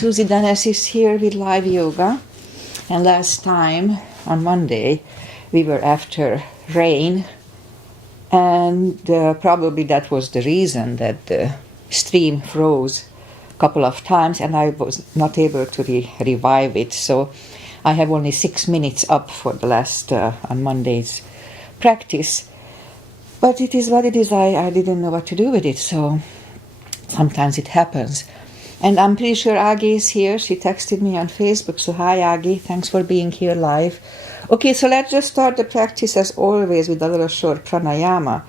Susie Dennis is here with live yoga, and last time on Monday we were after rain, and probably that was the reason that the stream froze a couple of times and I was not able to revive it, so I have only 6 minutes up for the last on Monday's practice. But it is what it is. I didn't know what to do with it, so sometimes it happens. And I'm pretty sure Agi is here. She texted me on Facebook. So hi Agi, thanks for being here live. Okay, so let's just start the practice as always with a little short pranayama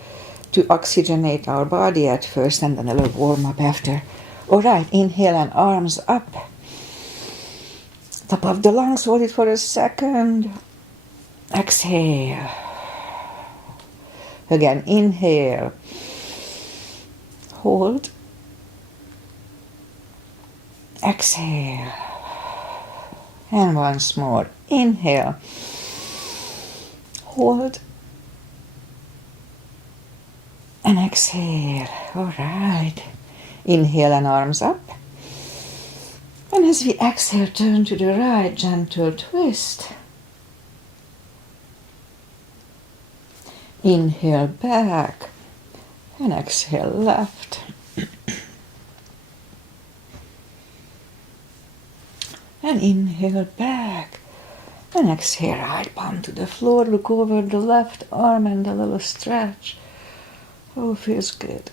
to oxygenate our body at first and then a little warm up after. Alright, inhale and arms up. Top of the lungs, hold it for a second. Exhale. Again, inhale. Hold. Exhale. And once more. Inhale. Hold. And exhale. All right. Inhale and arms up. And as we exhale, turn to the right, gentle twist. Inhale back. And exhale left. And inhale back, and exhale, right palm to the floor, look over the left arm and a little stretch. Oh, feels good.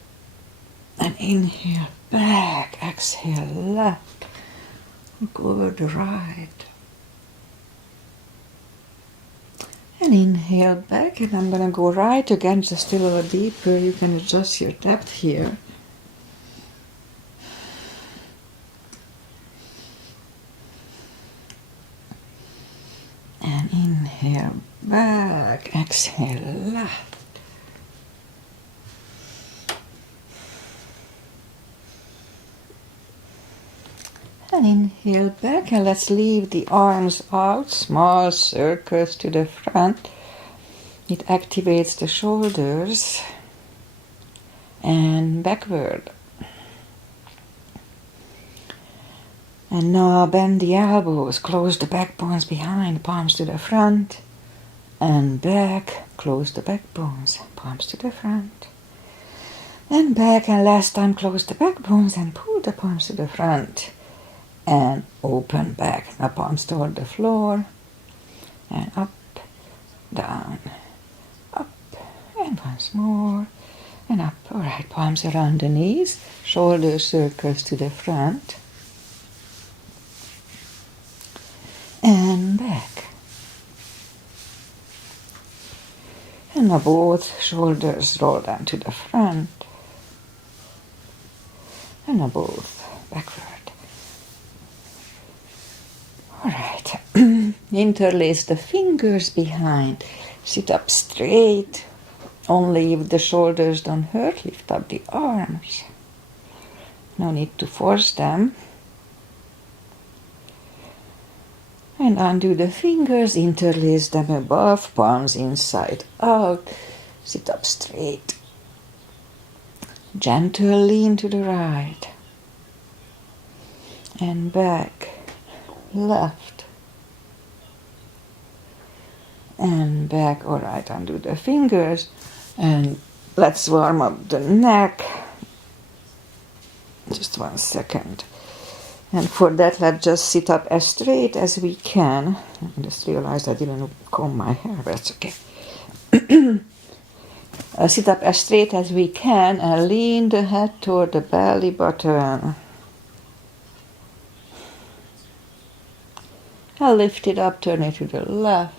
And inhale back, exhale left, look over the right. And inhale back, and I'm gonna go right again, just a little deeper. You can adjust your depth here. And inhale back, exhale left. And inhale back, and let's leave the arms out, small circles to the front. It activates the shoulders and backward. And now bend the elbows, close the backbones behind, palms to the front, and back, close the backbones, palms to the front, and back, and last time close the backbones and pull the palms to the front, and open back, now palms toward the floor, and up, down, up, and once more, and up. Alright, palms around the knees, shoulder circles to the front, and back. And now both shoulders roll down to the front. And now both backward. Alright. Interlace the fingers behind. Sit up straight. Only if the shoulders don't hurt, lift up the arms. No need to force them. And undo the fingers, interlace them above, palms inside out, sit up straight. Gentle lean to the right. And back, left. And back, alright, undo the fingers. And let's warm up the neck. Just 1 second. And for that, let's just sit up as straight as we can. I just realized I didn't comb my hair, but that's okay. Sit up as straight as we can and lean the head toward the belly button. And lift it up, turn it to the left.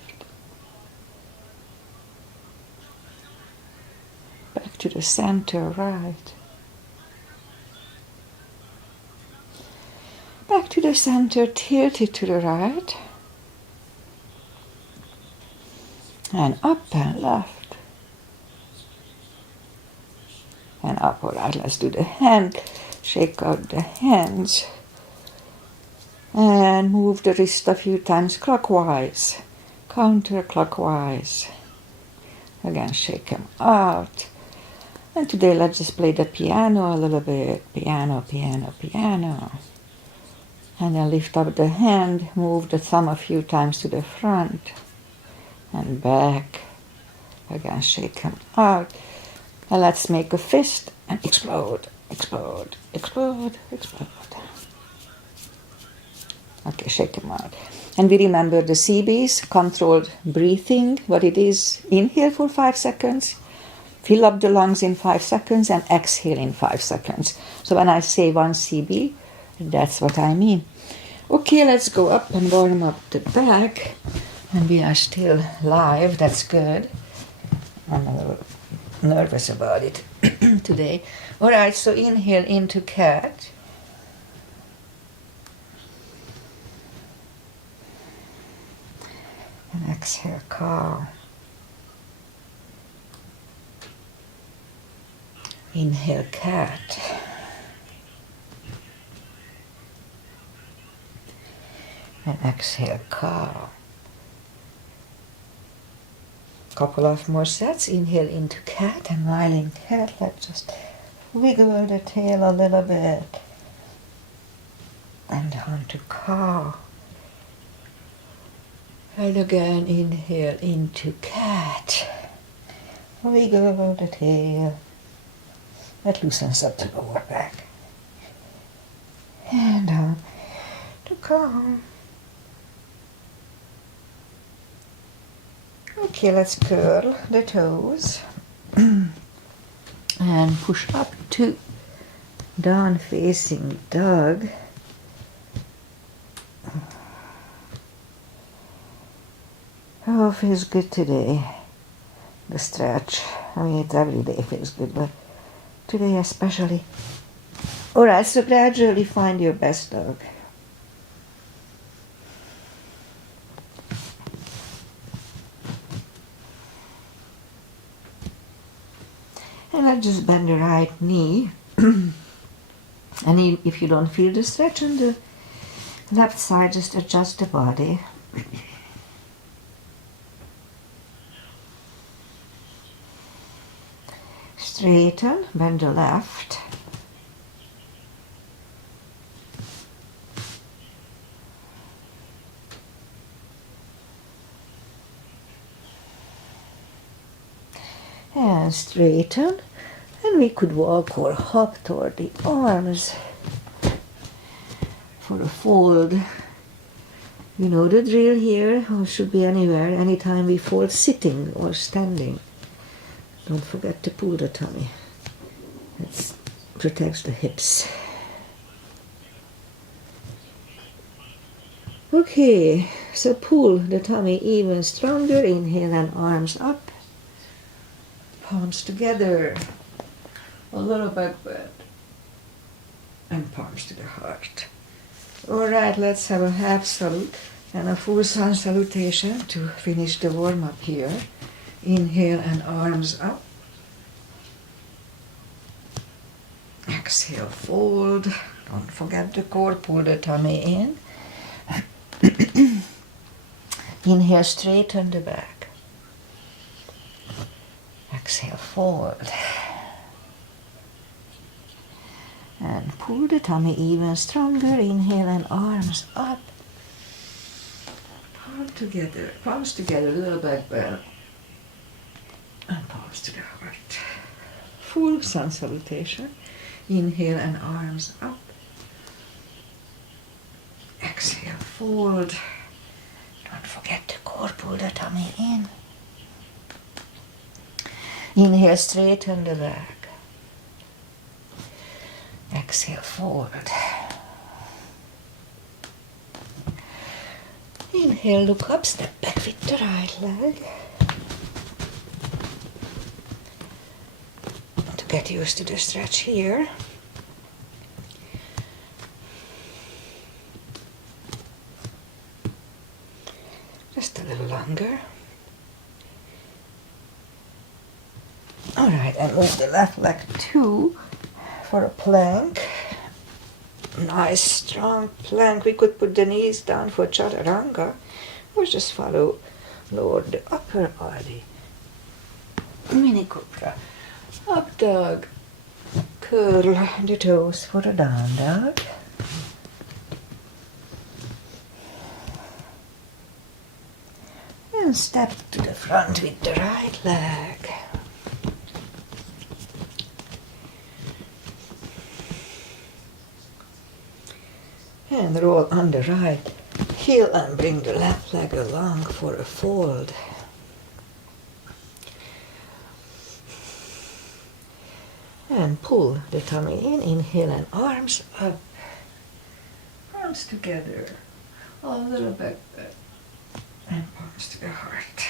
Back to the center, right. Back to the center, tilt it to the right. And up and left. And up, alright, let's do the hand. Shake out the hands. And move the wrist a few times clockwise, counterclockwise. Again, shake them out. And today let's just play the piano a little bit. Piano, piano, piano. And then lift up the hand, move the thumb a few times to the front and back. Again, shake them out. And let's make a fist and explode, explode, explode, explode. Okay, shake them out. And we remember the CBs, controlled breathing, what it is. Inhale for 5 seconds, fill up the lungs in 5 seconds, and exhale in 5 seconds. So when I say 1 CB, that's what I mean. Okay, let's go up and warm up the back. And we are still live, that's good. I'm a little nervous about it today. All right, so inhale into cat. And exhale, cow. Inhale, cat. And exhale, cow. Couple of more sets. Inhale into cat, and while in cat, let's just wiggle the tail a little bit. And on to cow. And again, inhale into cat. Wiggle the tail. That loosens up the lower back. And down to cow. Okay, let's curl the toes. And push up to down facing dog. Oh, feels good today. The stretch. I mean, it every day feels good, but today especially. Alright, so gradually find your best dog. And let's just bend the right knee. And if you don't feel the stretch on the left side, just adjust the body. Straighten, bend the left. And straighten. And we could walk or hop toward the arms for a fold. You know the drill here, or should be anywhere, anytime we fold sitting or standing. Don't forget to pull the tummy. It protects the hips. Okay, so pull the tummy even stronger. Inhale and arms up. Palms together. A little back bend. And palms to the heart. Alright, let's have a half salute and a full sun salutation to finish the warm-up here. Inhale and arms up. Exhale, fold. Don't forget the core, pull the tummy in. Inhale, straighten the back. Exhale, fold. And pull the tummy even stronger. Inhale and arms up. Palms together, little back bend. And palms to the heart. Full sun salutation. Inhale and arms up. Exhale, fold. Don't forget to core, pull the tummy in. Inhale, straighten the back. Exhale, fold. Inhale, look up, step back with the right leg. To get used to the stretch here. Just a little longer. Alright, and move the left leg too for a plank. Nice strong plank. We could put the knees down for chaturanga or just follow, lower the upper body. Mini cobra. Up dog. Curl the toes for a down dog. And step to the front with the right leg. And roll on the right heel and bring the left leg along for a fold. And pull the tummy in, inhale and arms up. Arms together, a little bit, and palms to the heart.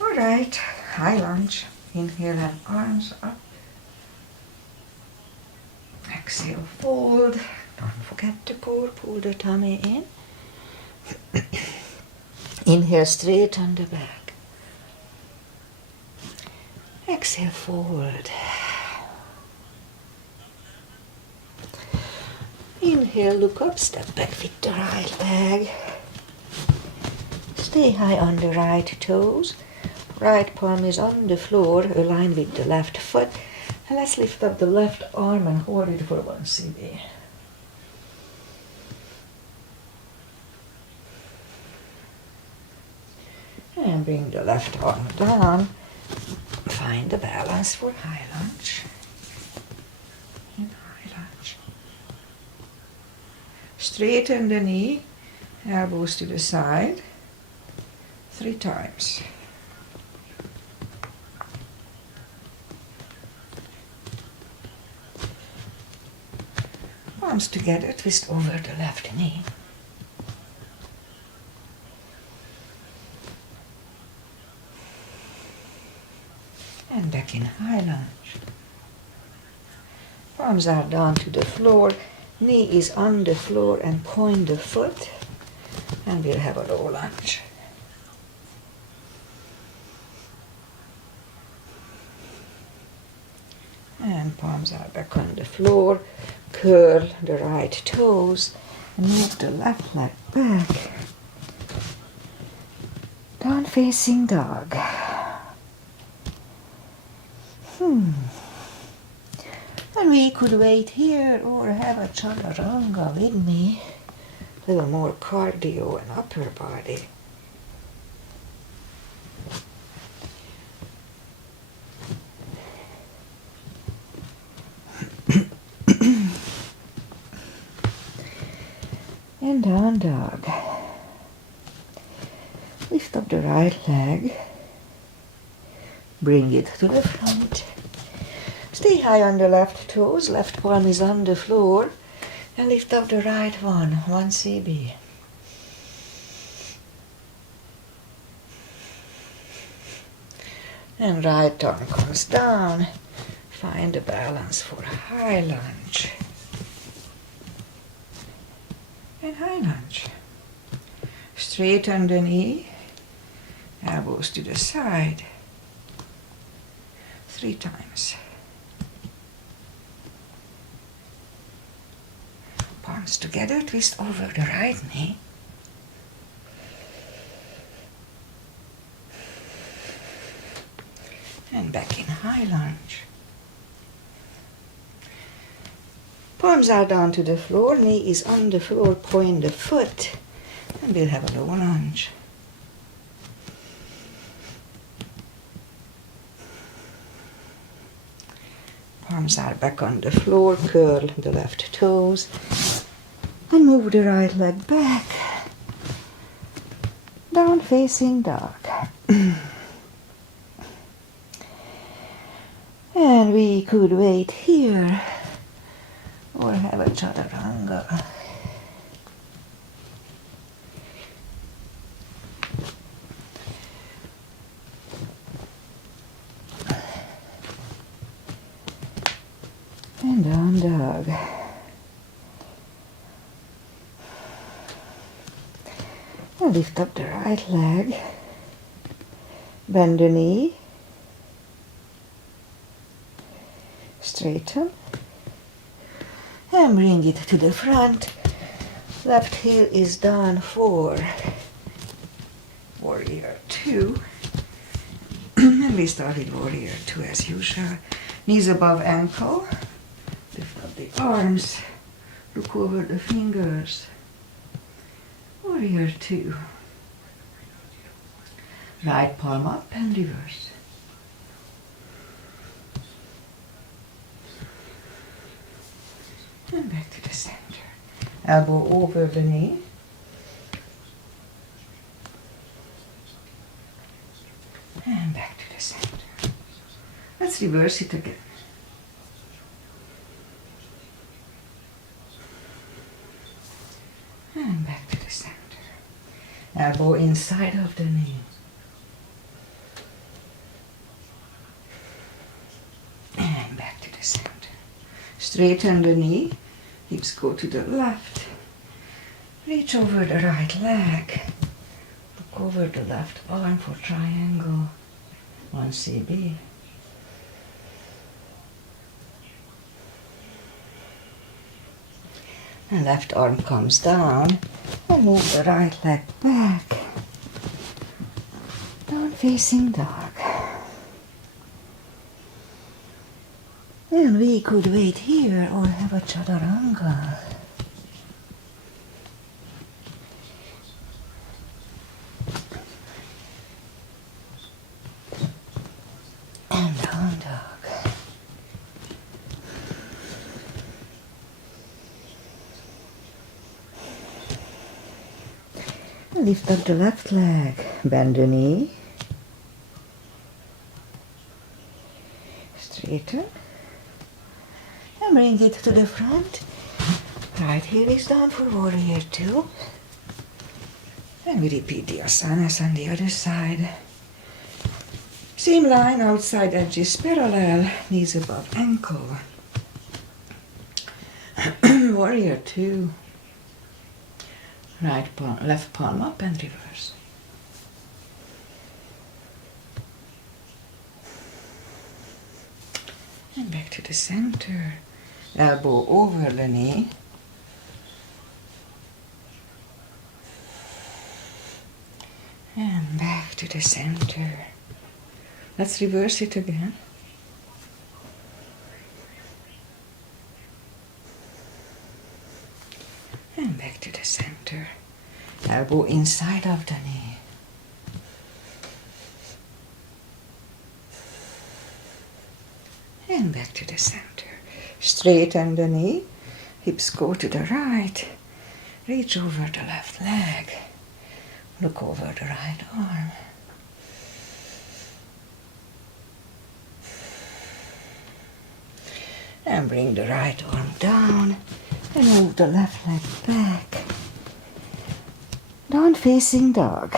All right, high lunge, inhale and arms up. Exhale, fold. Don't forget to pull the tummy in. Inhale, straighten the back. Exhale, forward. Inhale, look up, step back with the right leg. Stay high on the right toes. Right palm is on the floor, aligned with the left foot. And let's lift up the left arm and hold it for 1 CB. And bring the left arm down. Find the balance for high lunge. And high lunge. Straighten the knee, elbows to the side. 3 times. Palms together, twist over the left knee. And back in high lunge. Palms are down to the floor, knee is on the floor and point the foot. And we'll have a low lunge. And palms are back on the floor. Curl the right toes and move the left leg back. Down facing dog. And we could wait here or have a chaturanga with me. A little more cardio and upper body. And down dog. Lift up the right leg. Bring it to the front. Stay high on the left toes. Left palm is on the floor. And lift up the right one. 1 CB. And right arm comes down. Find a balance for high lunge. And high lunge. Straighten the knee, elbows to the side. 3 times. Palms together, twist over the right knee. And back in high lunge. Palms are down to the floor, knee is on the floor, point the foot, and we'll have a low lunge. Palms are back on the floor, curl the left toes, and move the right leg back. Down facing dog. And we could wait here or have a chaturanga. And down dog. And lift up the right leg. Bend the knee. Straighten. And bring it to the front. Left heel is down for warrior 2. And we start with warrior 2 as usual. Knees above ankle. Lift up the arms. Look over the fingers. Warrior 2. Right palm up and reverse. And back to the center. Elbow over the knee. And back to the center. Let's reverse it again. And back to the center. Elbow inside of the knee. And back to the center. Straighten the knee. Hips go to the left. Reach over the right leg. Look over the left arm for triangle. 1 CB. And left arm comes down. And move the right leg back. Down facing dog. And we could wait here or have a chaturanga. And down dog. And lift up the left leg. Bend the knee. Straighten. And bring it to the front. Right heel is down for warrior 2. And we repeat the asanas on the other side. Same line, outside edges parallel, knees above ankle. Warrior 2. Right palm, left palm up and reverse. And back to the center. Elbow over the knee. And back to the center. Let's reverse it again. And back to the center. Elbow inside of the knee. And back to the center. Straighten the knee. Hips go to the right. Reach over the left leg. Look over the right arm. And bring the right arm down and move the left leg back. Down facing dog.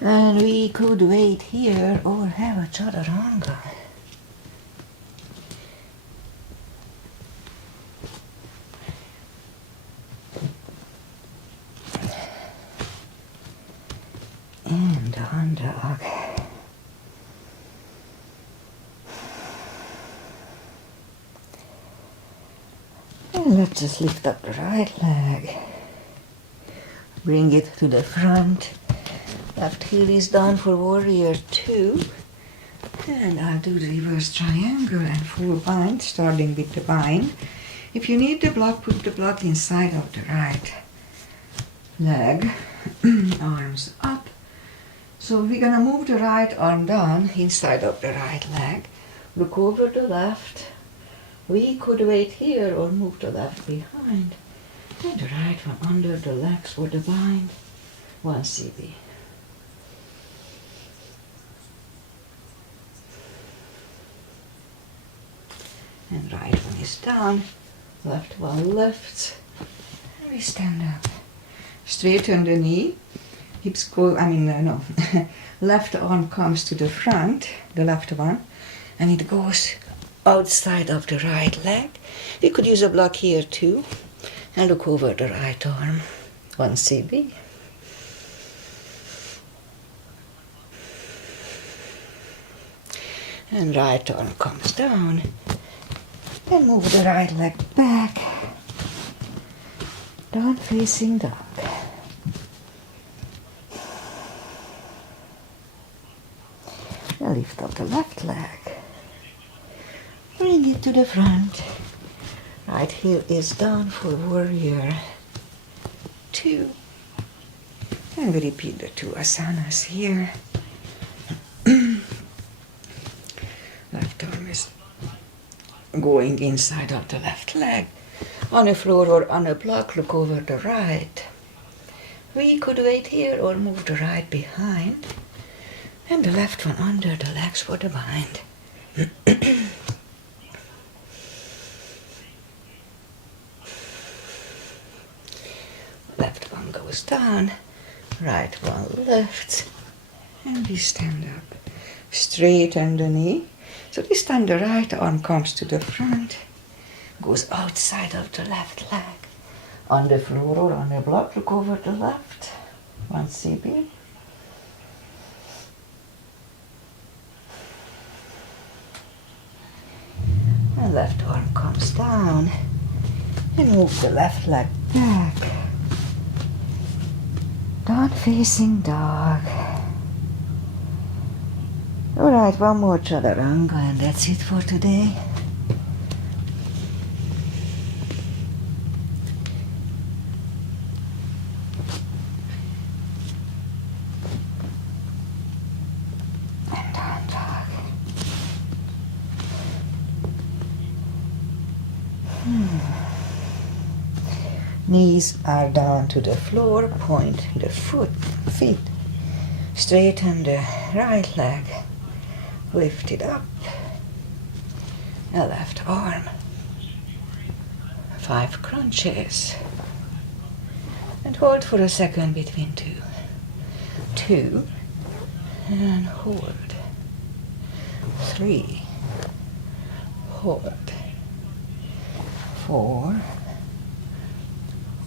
And we could wait here or have a chaturanga. And down dog. And let's just lift up the right leg. Bring it to the front. Left heel is down for warrior 2. And I'll do the reverse triangle and full bind, starting with the bind. If you need the block, put the block inside of the right leg. Arms up. So we're gonna move the right arm down inside of the right leg. Look over the left. We could wait here or move the left behind. And the right one under the legs for the bind. 1 CB. And right one is down, left one lifts, and we stand up. Straighten the knee, hips go, left arm comes to the front, the left one, and it goes outside of the right leg. We could use a block here too, and look over the right arm, 1 CB. And right arm comes down. And move the right leg back. Down facing dog. Now lift up the left leg. Bring it to the front. Right heel is down for warrior 2. And we repeat the two asanas here. Left arm is going inside of the left leg. On the floor or on a block, look over the right. We could wait here or move the right behind. And the left one under the legs for the bind. Left one goes down, right one lifts, and we stand up. Straighten the knee. So this time the right arm comes to the front, goes outside of the left leg. On the floor or on the block, look over the left. One CB. And left arm comes down. And move the left leg back. Down facing dog. Alright, one more chaturanga and that's it for today. And down dog. Knees are down to the floor, point the feet. Straighten the right leg, lift it up, a left arm, 5 crunches, and hold for a second between 2, 2, and hold, 3, hold, 4,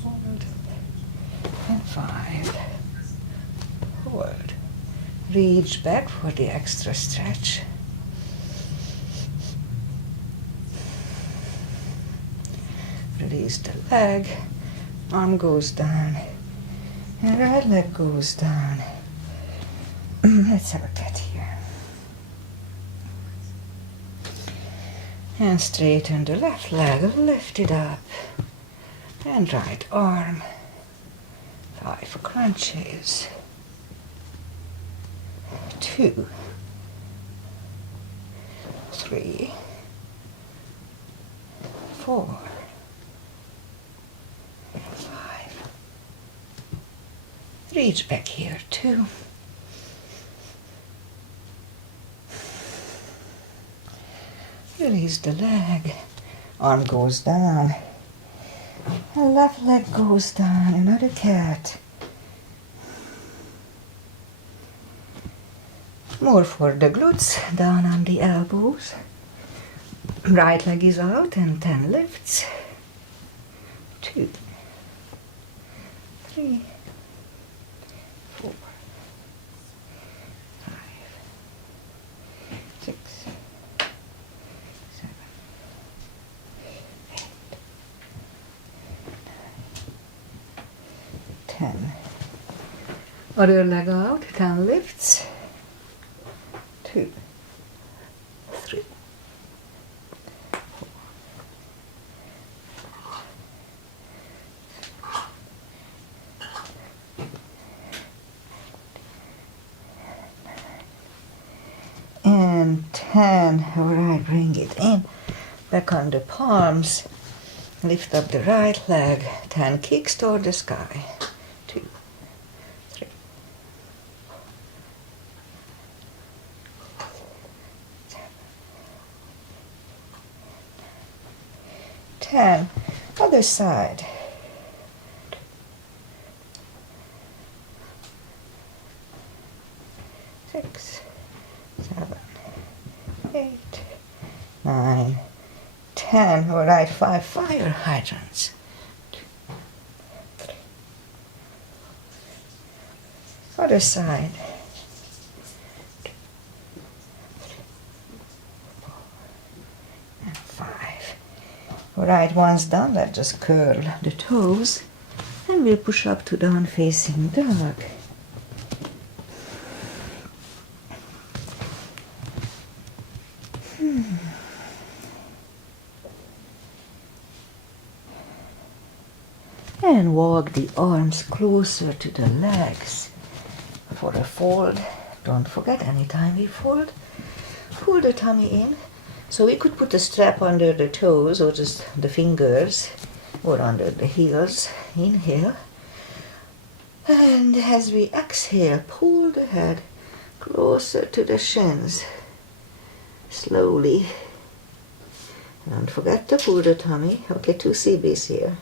hold, and 5, hold. Reach back for the extra stretch. Release the leg, arm goes down, and right leg goes down. Let's have a cat here. And straighten the left leg, lift it up, and right arm, 5 crunches. 2, 3, 4, 5. Reach back here, 2. Release the leg, arm goes down, and left leg goes down, another cat. More for the glutes, down on the elbows. Right leg is out and 10 lifts. 2, 3, 4, 5, 6, 7, 8, 9, 10. Other leg out, 10 lifts. 2, 3, 4, and 10. All right, bring it in. Back on the palms. Lift up the right leg. 10 kicks toward the sky. 2, 3, 10. Other side. 6, 7, 8, 9, 10. All right, 5 fire hydrants. 2, 3. Other side. 2, 3, 4, and 5. All right, once done, let's just curl the toes and we'll push up to down facing dog. And walk the arms closer to the legs for a fold. Don't forget, anytime we fold, pull the tummy in. So we could put a strap under the toes or just the fingers or under the heels. Inhale. And as we exhale, pull the head closer to the shins. Slowly. Don't forget to pull the tummy. Okay, 2 CBs here.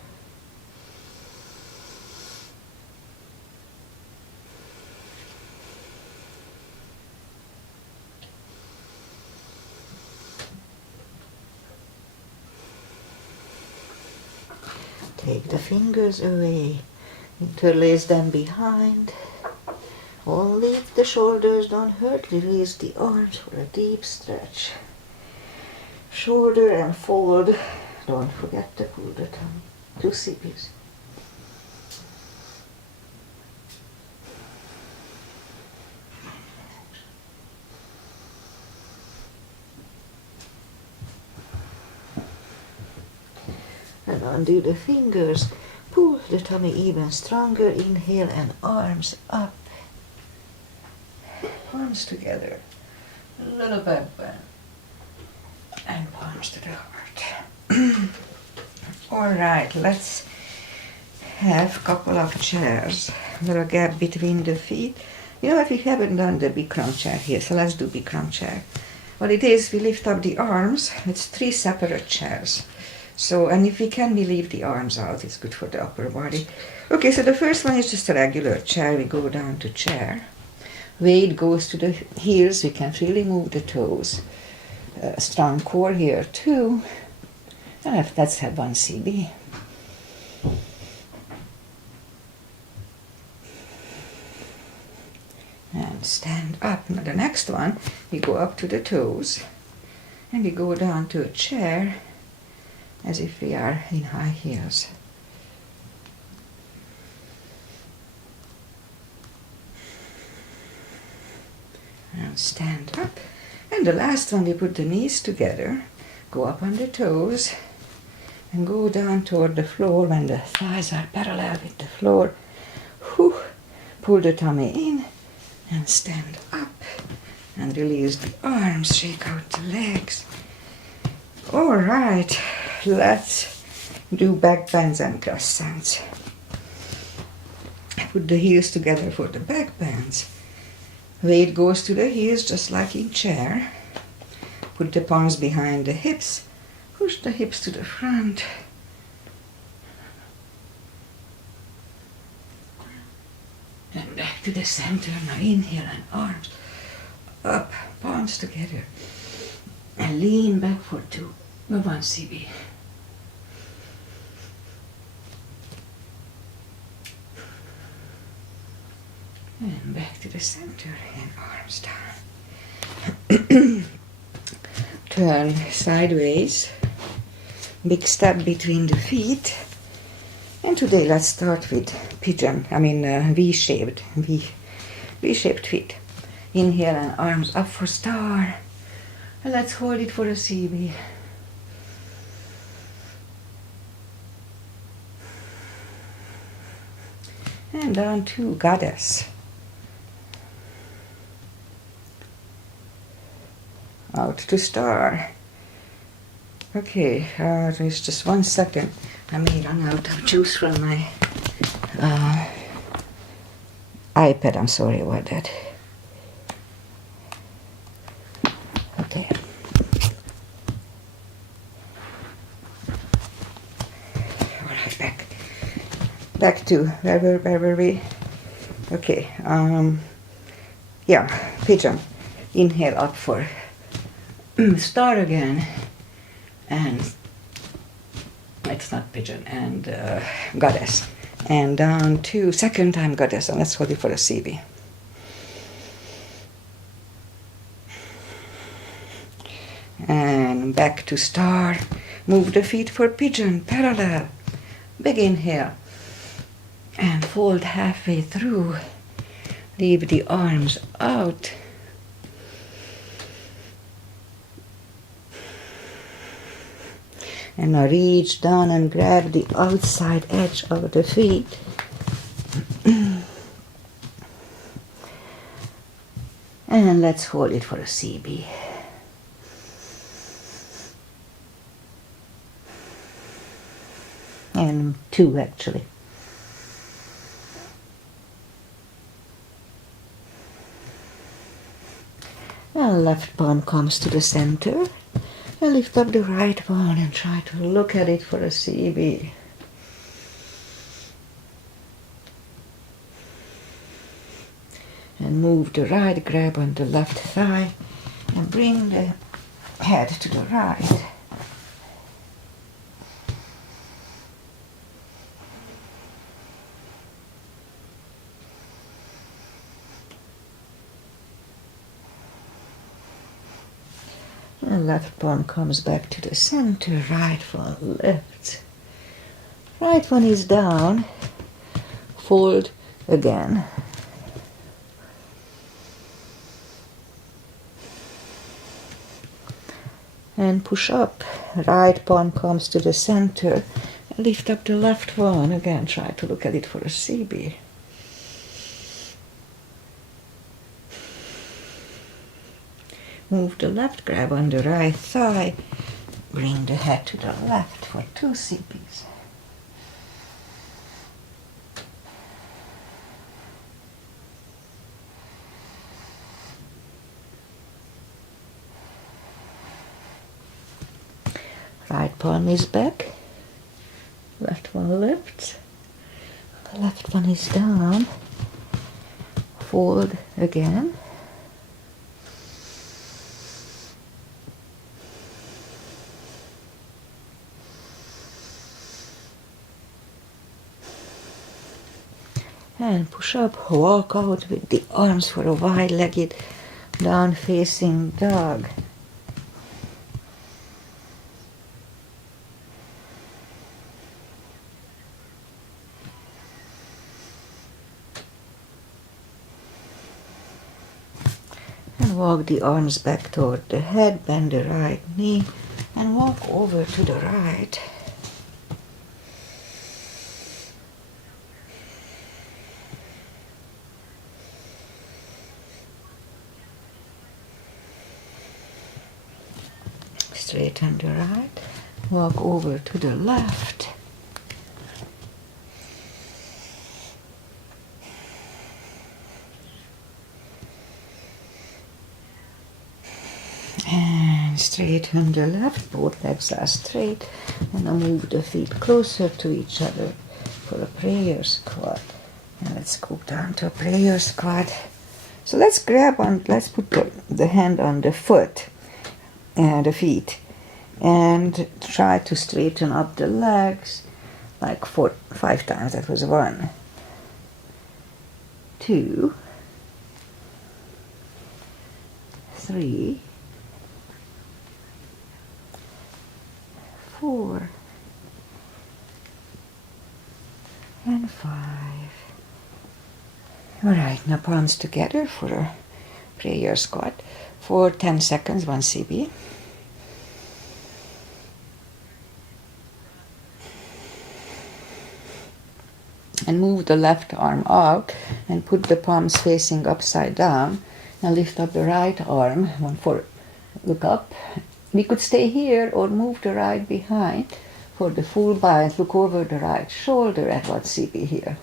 Take the fingers away, interlace them behind. Only if the shoulders don't hurt, release the arms for a deep stretch. Shoulder and fold. Don't forget to pull the tummy. 2 CPs. And undo the fingers. Pull the tummy even stronger. Inhale and arms up. Palms together. A little back bend. And palms to the heart. Alright, let's have a couple of chairs. A little gap between the feet. You know what, we haven't done the Bikram chair here, so let's do Bikram chair. What it is, we lift up the arms. It's 3 separate chairs. So, and if we can, we leave the arms out. It's good for the upper body. Okay, so the first one is just a regular chair. We go down to chair. Weight goes to the heels. We can freely move the toes. Strong core here too. And let's have 1 CB. And stand up. Now the next one, we go up to the toes. And we go down to a chair as if we are in high heels. And stand up. And the last one, we put the knees together, go up on the toes, and go down toward the floor when the thighs are parallel with the floor. Whew. Pull the tummy in and stand up and release the arms, shake out the legs. All right, let's do back bends and crescents. Put the heels together for the back bends. Weight goes to the heels just like in chair. Put the palms behind the hips. Push the hips to the front. And back to the center. Now inhale and arms up, palms together. And lean back for 1 CB. And back to the center and arms down. Turn sideways. Big step between the feet. And today let's start with pigeon, V-shaped feet. Inhale and arms up for star. And let's hold it for a CB. And down to goddess. Out to star. Okay, there's just 1 second. I may run out of juice from my iPad. I'm sorry about that. Okay. All right, back to where were we? Okay. Pigeon. Inhale up for star again, and it's not pigeon, and goddess, and down to second time goddess, and let's hold it for a CB. And back to star. Move the feet for pigeon, parallel. Big inhale, and fold halfway through. Leave the arms out. And now reach down and grab the outside edge of the feet. And let's hold it for a CB. And 2 actually. And left palm comes to the center. And lift up the right one and try to look at it for a CB. And move the right, grab on the left thigh and bring the head to the right. And left palm comes back to the center, right one lifts. Right one is down, fold again. And push up, right palm comes to the center, and lift up the left one, again try to look at it for a CB. Move the left, grab on the right thigh, bring the head to the left for 2 CBs. Right palm is back, left one lifts, left one is down, fold again. And push up, walk out with the arms for a wide-legged down-facing dog. And walk the arms back toward the head, bend the right knee, and walk over to the right. Straighten the right, walk over to the left. And straighten the left, both legs are straight. And now move the feet closer to each other for a prayer squat. And let's go down to a prayer squat. So let's put the hand on the foot. The feet, and try to straighten up the legs like 5 times. That was 1, 2, 3, 4, and 5. All right, now palms together for a prayer squat for 10 seconds, 1 CB. And move the left arm out and put the palms facing upside down and lift up the right arm. Look up. We could stay here or move the right behind for the full bind. Look over the right shoulder at 1 CB here.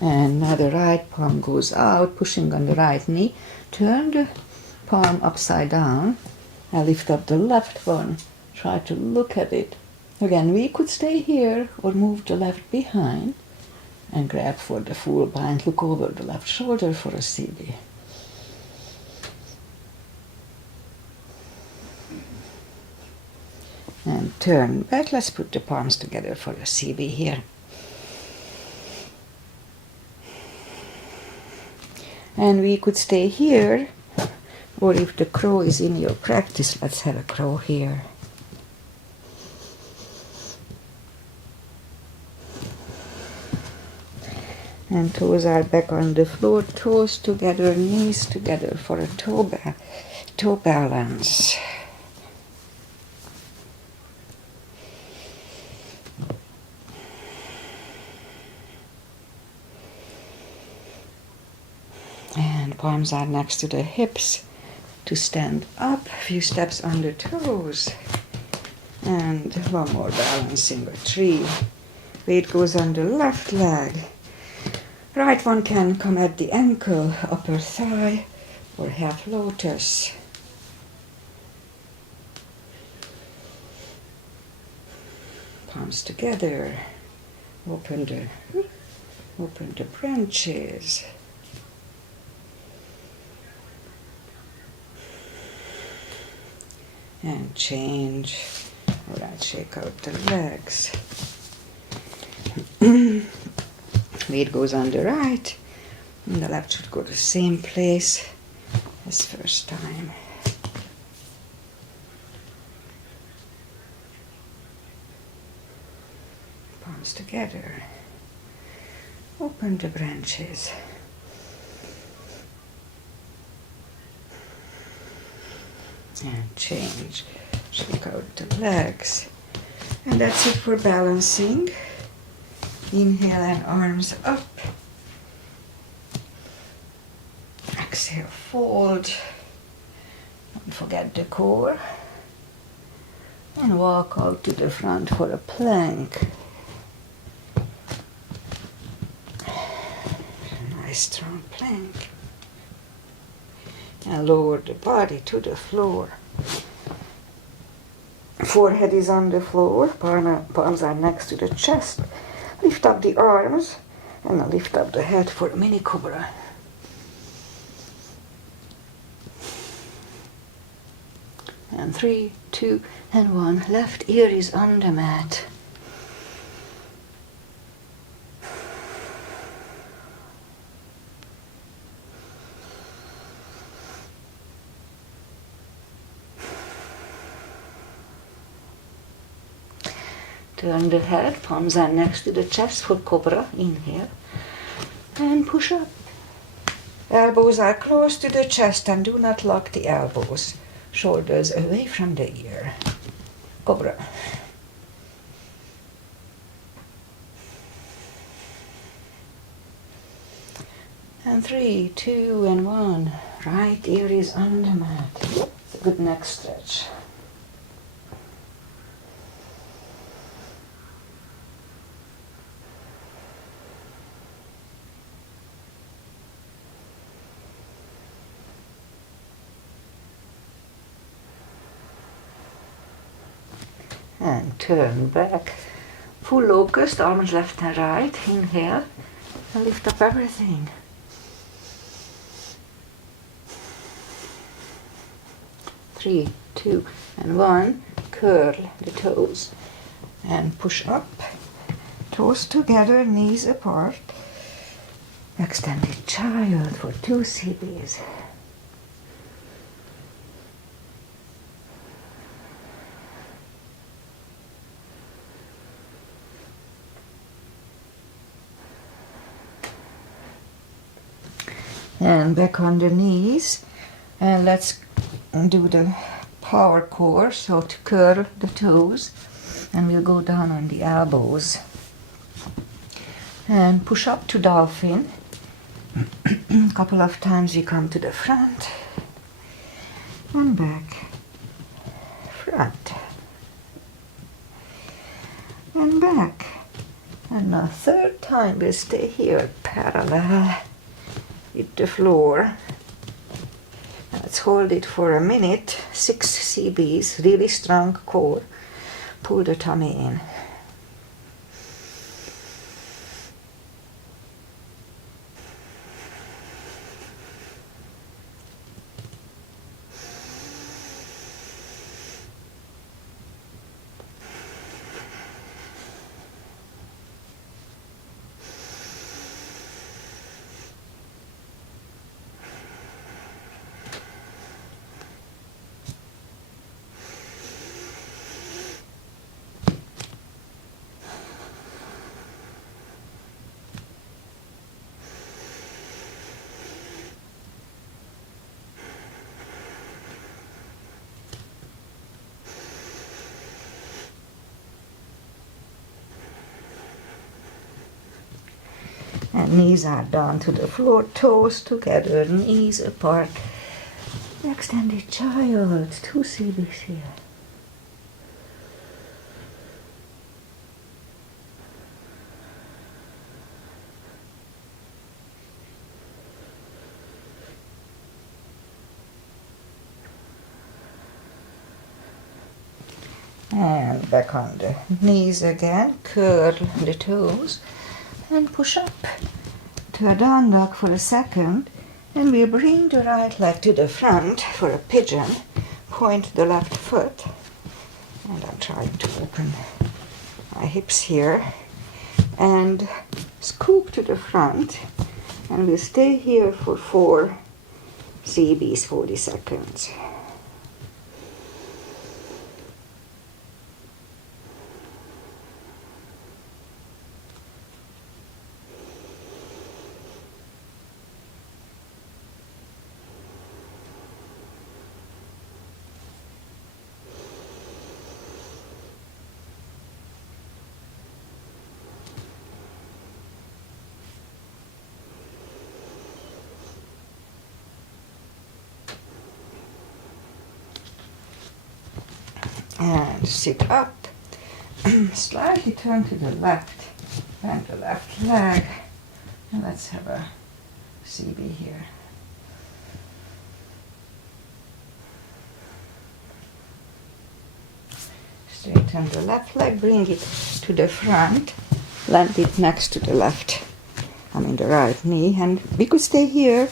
And now the right palm goes out, pushing on the right knee. Turn the palm upside down and lift up the left one. Try to look at it. Again, we could stay here or move the left behind and grab for the full bind. Look over the left shoulder for a CB. And turn back. Let's put the palms together for a CB here. And we could stay here, or if the crow is in your practice, let's have a crow here. And toes are back on the floor, toes together, knees together for a toe back. to balance. And palms are next to the hips to stand up, a few steps on the toes. And one more balancing a tree. Weight goes on the left leg. Right one can come at the ankle, upper thigh, or half lotus. Palms together. Open the branches. And change. All right, shake out the legs. Weight goes on the right, and the left should go to the same place as first time. Palms together. Open the branches. And change. Shake out the legs. And that's it for balancing. Inhale and arms up. Exhale, fold. Don't forget the core. And walk out to the front for a plank. Nice strong plank. And lower the body to the floor. Forehead is on the floor, palms are next to the chest. Lift up the arms and lift up the head for a mini cobra. And 3, 2, and 1. Left ear is on the mat. Turn the head, palms are next to the chest for cobra. Inhale and push up. Elbows are close to the chest and do not lock the elbows. Shoulders away from the ear. Cobra. And 3, 2, and 1. Right ear is on the mat. It's a good neck stretch. And turn back. Full locust, arms left and right. Inhale and lift up everything. 3, 2, and 1. Curl the toes and push up. Toes together, knees apart. Extended child for 2 CBs. And back on the knees, and let's do the power core, so to curl the toes, and we'll go down on the elbows and push up to dolphin. A couple of times we come to the front and back, front and back, and a third time we'll stay here parallel with the floor. Let's hold it for a minute. 6 CBs, really strong core. Pull the tummy in. And knees are down to the floor, toes together, knees apart. Extended child, 2 CBs here. And back on the knees again, curl the toes and push up to a down dog for a second. And we bring the right leg to the front for a pigeon, point the left foot, and I'm trying to open my hips here, and scoop to the front, and we'll stay here for 4 CBs, 40 seconds. And sit up, slightly turn to the left, bend the left leg, and let's have a CB here. Straighten the left leg, bring it to the front, land it next to the the right knee, and we could stay here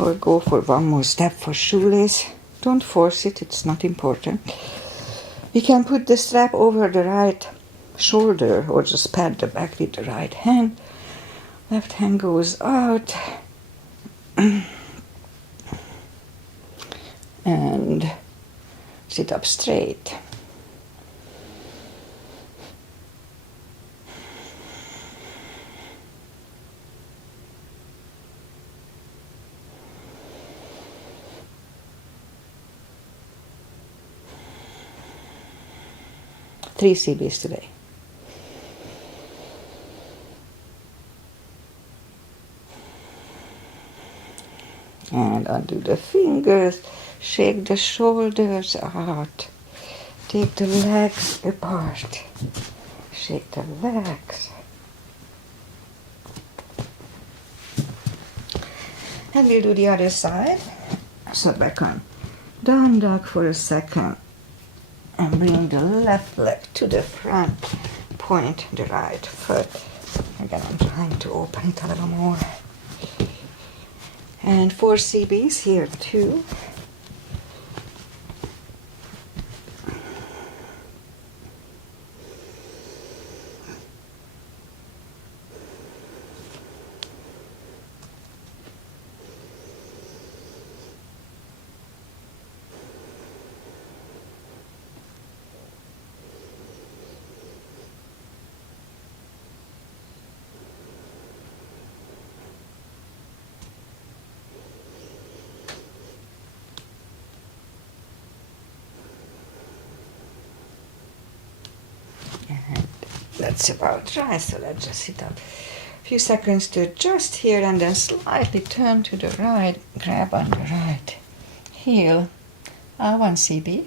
or go for one more step for shoelace. Don't force it, it's not important. We can put the strap over the right shoulder or just pat the back with the right hand. Left hand goes out. And sit up straight. Three CBs today. And undo the fingers, shake the shoulders out, take the legs apart, shake the legs. And we'll do the other side. So back on down dog for a second. And bring the left leg to the front, point the right foot. Again, I'm trying to open it a little more. And 4 CBs here too. And that's about right, so let's just sit up a few seconds to adjust here and then slightly turn to the right, grab on the right heel, 1 CB.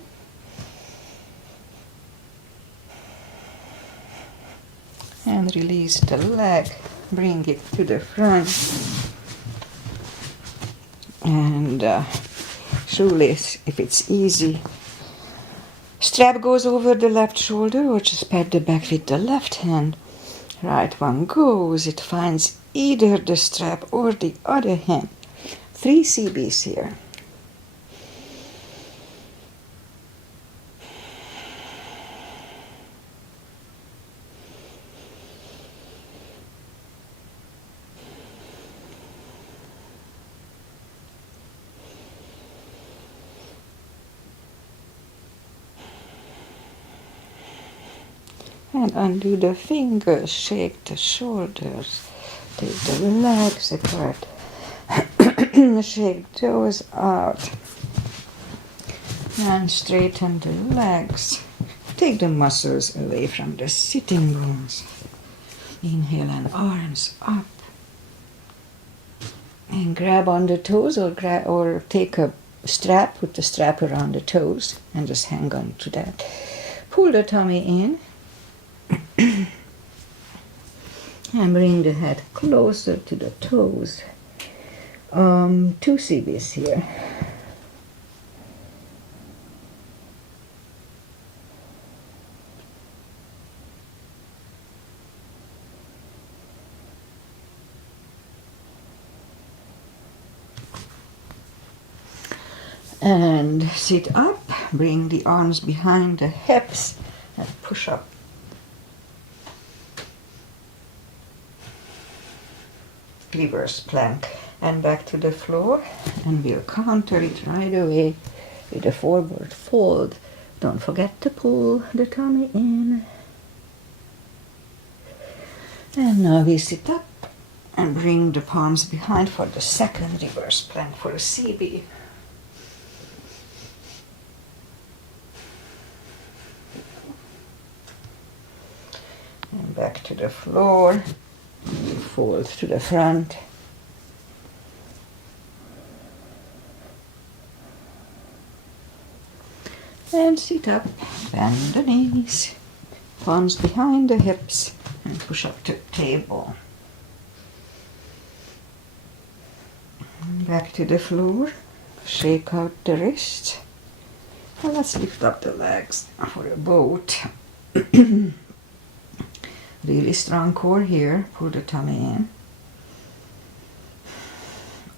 And release the leg, bring it to the front. And shoelace, if it's easy. Strap goes over the left shoulder or just pat the back with the left hand. Right one goes, it finds either the strap or the other hand. 3 CBs here. And undo the fingers, shake the shoulders, take the legs apart, shake those out, and straighten the legs. Take the muscles away from the sitting bones. Inhale and arms up, And grab on the toes, or take a strap, put the strap around the toes and just hang on to that. Pull the tummy in and bring the head closer to the toes. 2 CBs here. And sit up, bring the arms behind the hips and push up. Reverse plank and back to the floor, and we'll counter it right away with a forward fold. Don't forget to pull the tummy in. And now we sit up and bring the palms behind for the second reverse plank for a CB. And back to the floor, fold to the front. And sit up, bend the knees, palms behind the hips, and push up to table. Back to the floor, shake out the wrists. And let's lift up the legs for a boat. Really strong core here, pull the tummy in.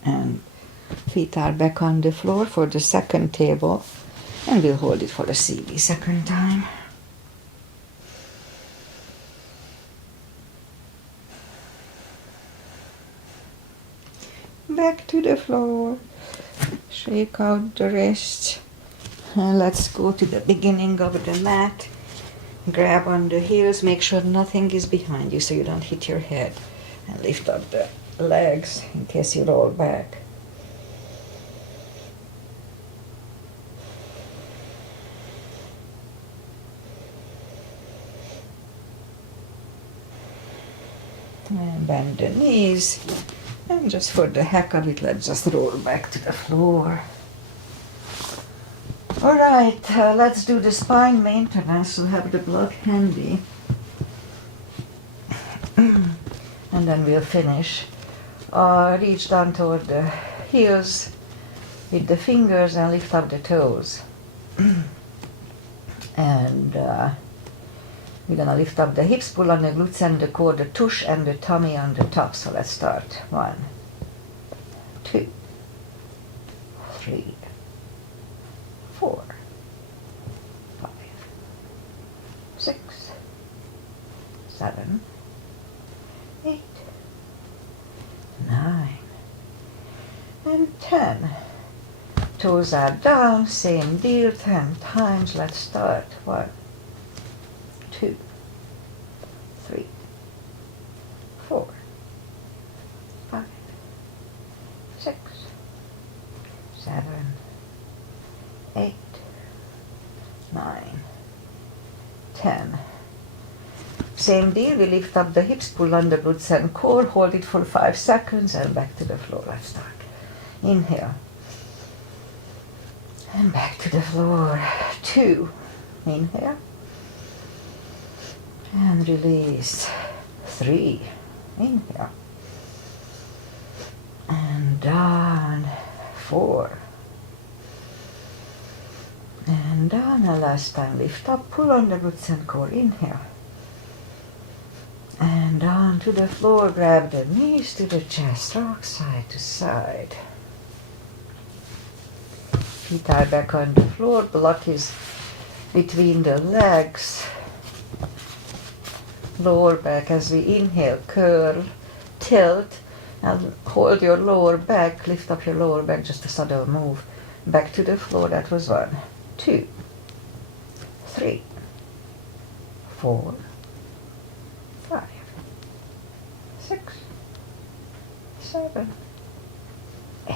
And feet are back on the floor for the second table. And we'll hold it for a CB second time. Back to the floor. Shake out the wrists. And let's go to the beginning of the mat. Grab on the heels, make sure nothing is behind you so you don't hit your head. And lift up the legs in case you roll back. And bend the knees. And just for the heck of it, let's just roll back to the floor. Alright, let's do the spine maintenance. We'll have the block handy. And then we'll finish. Reach down toward the heels with the fingers and lift up the toes. And we're gonna lift up the hips, pull on the glutes and the core, the tush and the tummy on the top. So let's start. 1, 2, 3, 4, 5, 6, 7, 8, 9, and 10. Toes are down, same deal, 10 times. Let's start. 1, 2, 3, 4, 5, 6, 7, 8, 9, 10. Same deal, we lift up the hips, pull on the glutes and core, hold it for 5 seconds and back to the floor. Let's start. Inhale. And back to the floor. 2. Inhale. And release. 3. Inhale. And down. 4. And down. And last time, lift up, pull on the glutes and core. Inhale. And down to the floor, grab the knees to the chest, rock side to side. Feet are back on the floor, block is between the legs. Lower back as we inhale, curl, tilt, and hold your lower back, lift up your lower back, just a subtle move. Back to the floor, that was 1, 2, 3, 4, 5, 6, 7, 8,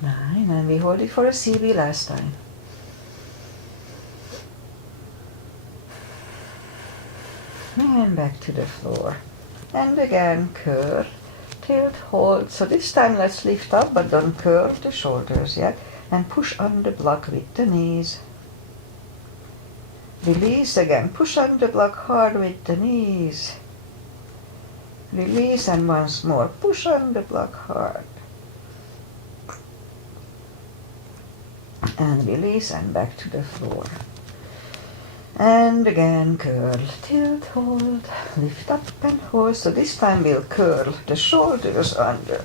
9, and we hold it for a CB last time. And back to the floor. And again, curl, tilt, hold. So this time let's lift up, but don't curve the shoulders yet. And push on the block with the knees. Release again. Push on the block hard with the knees. Release and once more. Push on the block hard. And release and back to the floor. And again curl, tilt, hold, lift up and hold. So this time we'll curl the shoulders under.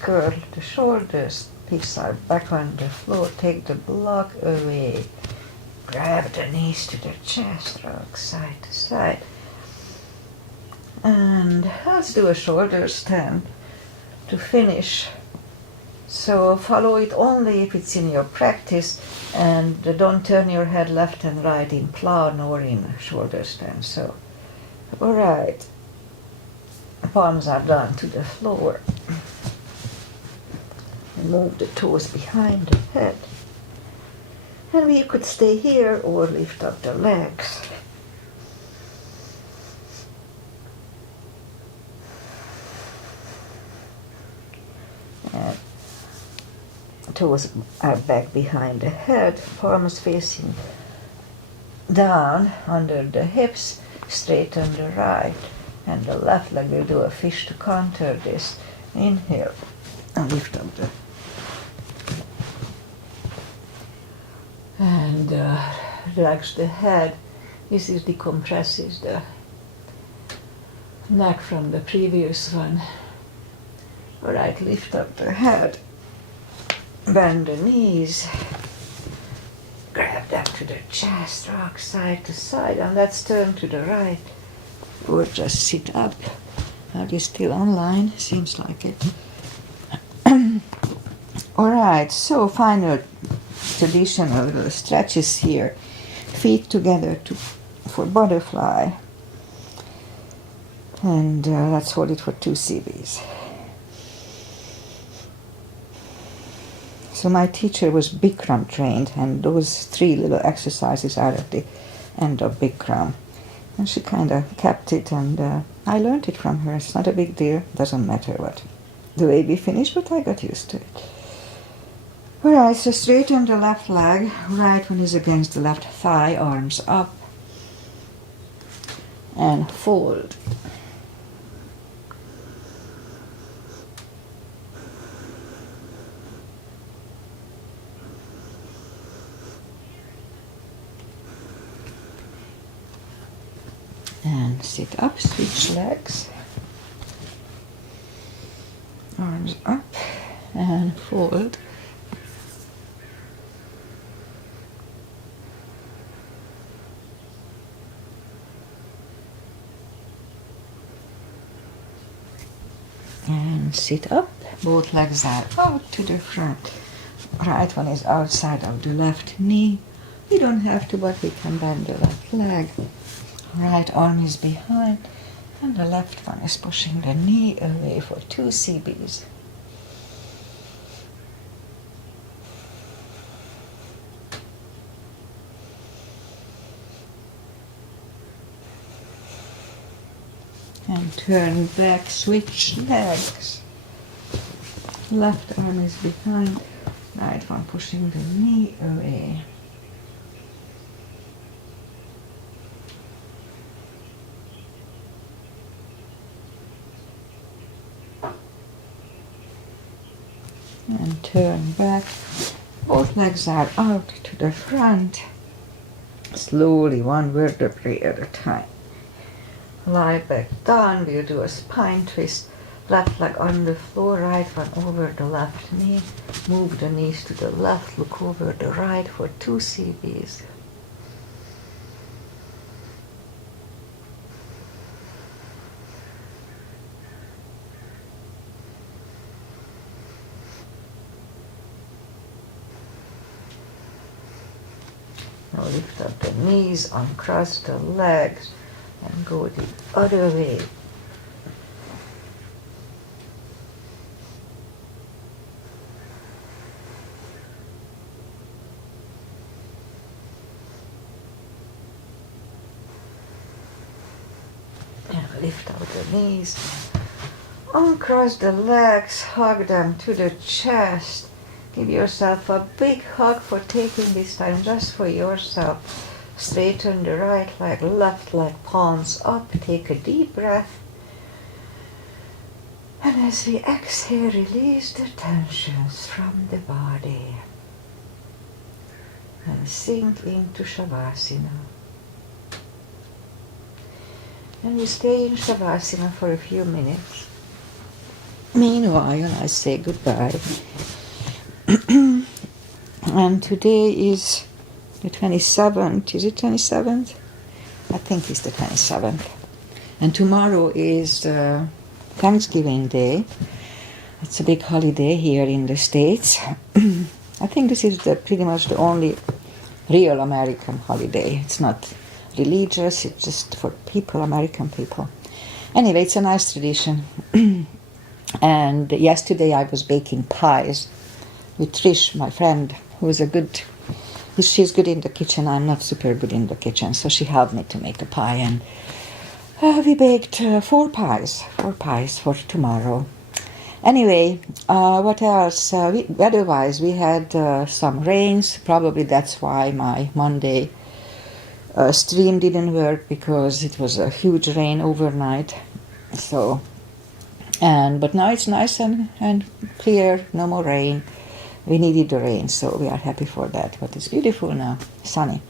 Curl the shoulders, hips are back on the floor, take the block away. Grab the knees to the chest, rock side to side. And let's do a shoulder stand to finish. So follow it only if it's in your practice, and don't turn your head left and right in plow nor in shoulder stand. So, alright, palms are down to the floor. Move the toes behind the head. And we could stay here or lift up the legs. And toes are back behind the head, palms facing down under the hips, straighten the right and the left leg. We'll do a fish to counter this. Inhale and lift up the and relax the head. This is decompresses the neck from the previous one. Alright, lift up the head, bend the knees, grab them to the chest, rock side to side, and let's turn to the right or just sit up. Are you still online? Seems like it. Alright, so final traditional little stretches here. Feet together for butterfly. And let's hold it for 2 CBs. So my teacher was Bikram trained, and those 3 little exercises are at the end of Bikram. And she kind of kept it, and I learned it from her. It's not a big deal. Doesn't matter what the way we finish, but I got used to it. Alright, so straighten the left leg, right one is against the left thigh, arms up, and fold. And sit up, switch legs, arms up, and fold. And sit up, both legs are out to the front. Right one is outside of the left knee. We don't have to, but we can bend the left leg. Right arm is behind, and the left one is pushing the knee away for 2 CBs. And turn back, switch legs. Left arm is behind, right one pushing the knee away. And turn back. Both legs are out to the front. Slowly, one vertebrae at a time. Lie back down. We'll do a spine twist. Left leg on the floor, right one over the left knee. Move the knees to the left, look over the right for 2 CBs. Now lift up the knees, uncross the legs, and go the other way. lift out the knees, uncross the legs, hug them to the chest. Give yourself a big hug for taking this time just for yourself. Straighten the right leg, left leg, palms up. Take a deep breath. And as we exhale, release the tensions from the body. And sink into Shavasana. And we stay in Shavasana for a few minutes. Meanwhile, I say goodbye. And today is the 27th. Is it 27th? I think it's the 27th. And tomorrow is Thanksgiving Day. It's a big holiday here in the States. I think this is pretty much the only real American holiday. It's not religious, it's just for people, American people. Anyway, it's a nice tradition. And yesterday I was baking pies with Trish, my friend, she's good in the kitchen. I'm not super good in the kitchen, so she helped me to make a pie, and we baked 4 pies for tomorrow. Anyway, what else? Weather-wise, we had some rains. Probably that's why my Monday stream didn't work, because it was a huge rain overnight. So, but now it's nice and clear, no more rain. We needed the rain, so we are happy for that. But it's beautiful now, sunny.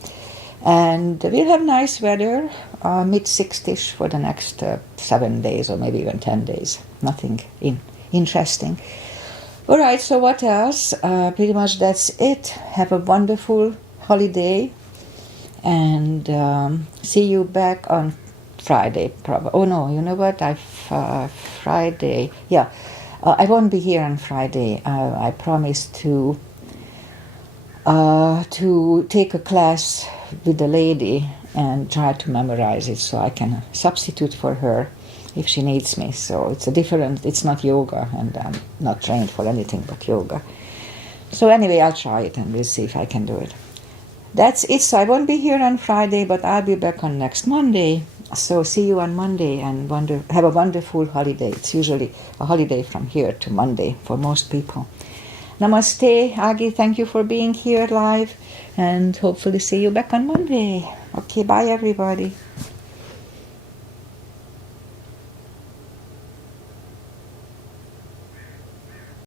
And we'll have nice weather, mid-60s for the next 7 days, or maybe even 10 days. Nothing interesting. All right, so what else? Pretty much that's it. Have a wonderful holiday, and see you back on Friday, probably. Oh no, you know what? Friday. Yeah, I won't be here on Friday. I promised to take a class with the lady and try to memorize it, so I can substitute for her if she needs me. So it's not yoga, and I'm not trained for anything but yoga. So anyway, I'll try it and we'll see if I can do it. That's it. So I won't be here on Friday, but I'll be back on next Monday. So see you on Monday, and have a wonderful holiday. It's usually a holiday from here to Monday for most people. Namaste, Agi. Thank you for being here live, and hopefully see you back on Monday. Okay, bye everybody.